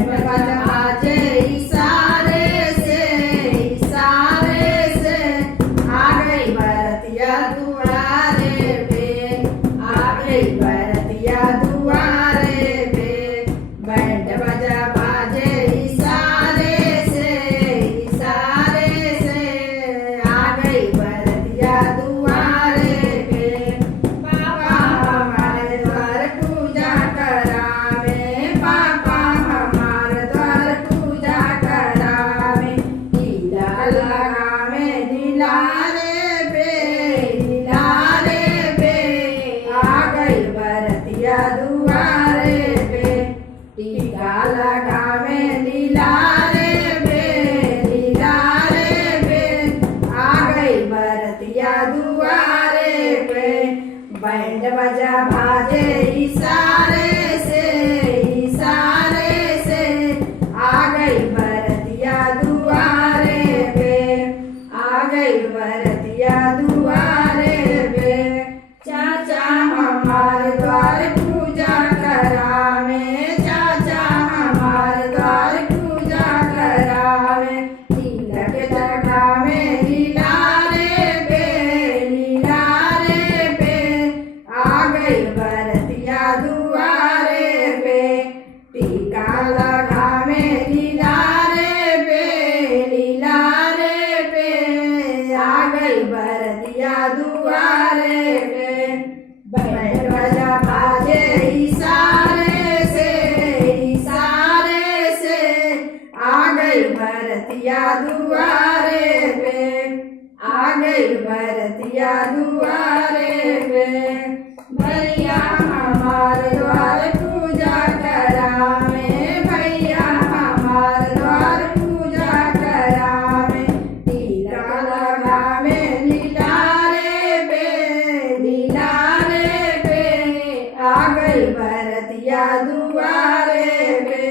बाजे इशारे से आ गई बरतिया दुआरे पे, आ गई बरतिया दुआरे पे। बैंड बजा बाजे इशारे से आ गई बरतिया दुआरे पे। पापा हमारे द्वार पूजा करावे, पापा हमारे द्वार पूजा करावे। लीला लगावे लीलारे पे, आ गई बरतिया दुआरे पे। टीका लगावे लीलारे पे, आ गई बरतिया दुआरे पे। बैंड बजा बाजे इशारे से आ गई बरतिया दुआरे पे, आ गई बरतिया दुआरे पे। चाचा हमारे द्वार पूजा करावे, चाचा हमारे द्वार पूजा करावे। तिलक लगावे लीलारे पे, आ गई बरतिया दुआरे पे। टीका लगावे लीलारे पे, आ गई बरतिया दुआरे पे। बैंड बजा बाजे इशारे से आ गई बरतिया दुआरे पे, आ गई बरतिया दुआरे पे। भैया हमारे द्वार पूजा करावे, भैया हमारे द्वार पूजा करावे। टीका लगावे लीलारे पे, आ गई बरतिया दुआरे पे,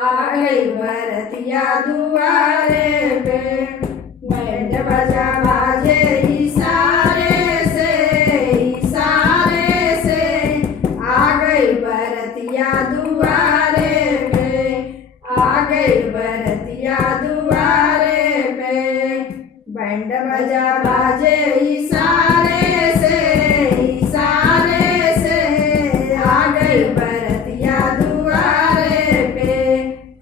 आ गई बरतिया दुआरे पे। बैंड बजा बाजे इशारे से आ गई बरतिया दुआरे पे, आ गई बरतिया दुआरे पे। बैंड बजा बाजे इशारे से आ गई बरतिया दुआरे पे।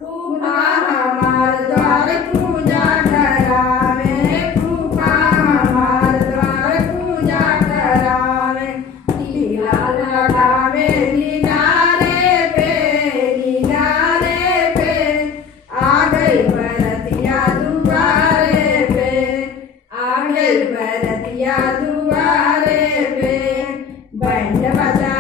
फूफा हमारे द्वार पूजा करावे, फूफा हमारे द्वार पूजा करावे। टीका लगावे लीलारे पे, आ गई बरतिया दुआरे पे, आ गई बरतिया दुआरे पे। बैंड बजा